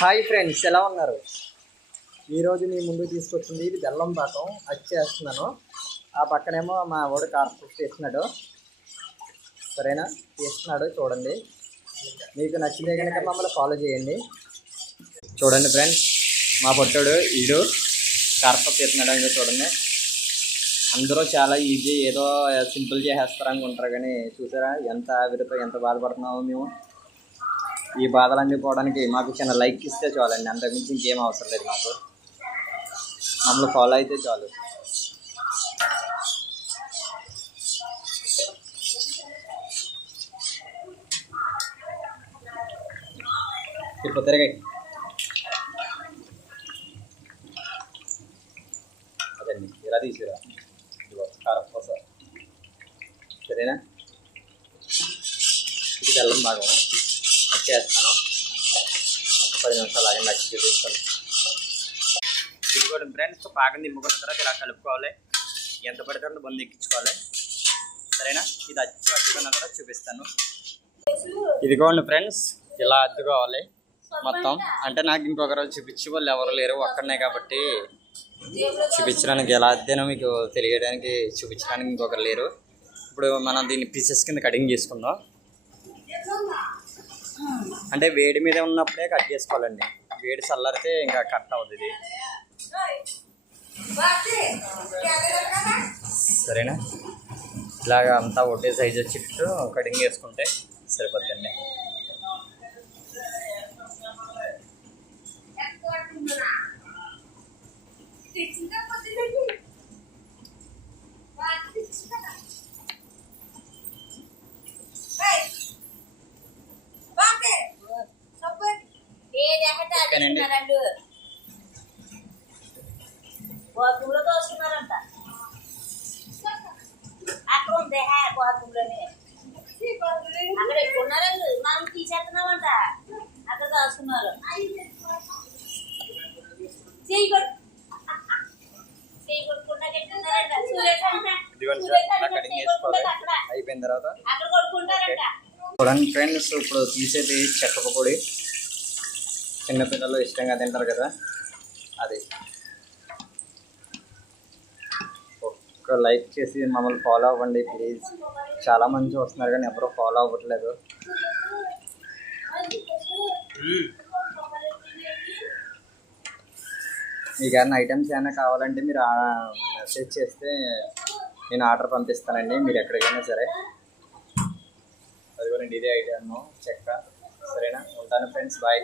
Hi friends, ఎలా ఉన్నారు? ఈరోజు మీ ముందు తీసుకొచ్చింది ఇది బెల్లం పాకం చేస్తున్నాను. ఆ పక్కనేమో మా వాడు కార్పొరేట్ చేస్తున్నాడు. సరేనా, చేస్తున్నాడు చూడండి. మీకు నచ్చితే కనుక మమ్మల్ని ఫాలో చేయండి. చూడండి ఫ్రెండ్స్, మా పొట్టాడు ఈడు కార్పొరేట్ చేస్తున్నాడు. ఇంకా చూడండి, అందరూ చాలా ఈజీ, ఏదో సింపుల్ చేసేస్తారు అనుకుంటారు, కానీ చూసారా ఎంత ఆవిరితో ఎంత బాధపడుతున్నామో మేము. ఈ బాధలన్నీ పోవడానికి మాకు చిన్న లైక్ ఇస్తే చాలండి, అంతకుమించి ఇంకేం అవసరం లేదు. మాకు మమ్మల్ని ఫాలో అయితే చాలు. ఇప్పుడు తిరగాయి అదండి, ఇలా తీసుకురా. ఇదిగో కారపూస, సరేనా? ఇది బెల్లం భాగం చేస్తాను. 10 నిమిషాలు ఆగి నచ్చి చూపిస్తాను. ఇదిగోండి ఫ్రెండ్స్, పాకం దింపుకున్న తర్వాత ఇలా కలుపుకోవాలి. ఎంత పడితే అంత బంద్ ఎక్కించుకోవాలి, సరేనా? ఇది అద్దుకున్న తర్వాత చూపిస్తాను. ఇదిగోండి ఫ్రెండ్స్, ఇలా అద్దుకోవాలి మొత్తం. అంటే నాకు ఇంకొక రోజు చూపించే వాళ్ళు ఎవరు లేరు, ఒక్కడనే కాబట్టి చూపించడానికి, ఎలా అద్దానో మీకు తెలియడానికి చూపించడానికి ఇంకొకరు లేరు. ఇప్పుడు మనం దీన్ని పీసెస్ కింద కటింగ్ చేసుకుందాం. అంటే వేడి మీద ఉన్నప్పుడే కట్ చేసుకోవాలండి, వేడి చల్లారితే ఇంకా కట్ అవుతుంది. సరేనా? ఇలాగ అంతా ఒకటే సైజ్ వచ్చేటట్టు కటింగ్ చేసుకుంటే సరిపోద్దండి. దోసుకున్నారంట అక్కడ ఉంది బాత్రూంలోనే, అక్కడ ఎక్కున్నారండి. మనం తీసేస్తున్నామంట, అక్కడ దోసుకున్నారు. అయిపోయిన తర్వాత చూడండి ఫ్రెండ్స్, ఇప్పుడు తీసేది చెక్క పొడి. చిన్నపిల్లలు ఇష్టంగా తింటారు కదా, అది. ఒక్క లైక్ చేసి మమ్మల్ని ఫాలో అవ్వండి ప్లీజ్. చాలా మంది చూస్తున్నారు కానీ ఎవరూ ఫాలో అవ్వట్లేదు. మీకు ఏమైనా ఐటమ్స్ ఏమైనా కావాలంటే మీరు మెసేజ్ చేస్తే నేను ఆర్డర్ పంపిస్తానండి, మీరు ఎక్కడికైనా సరే. అదిగోనండి, ఇదే ఐటమ్ చెక్క. సరేనా? ఉంటాను ఫ్రెండ్స్, బాయ్.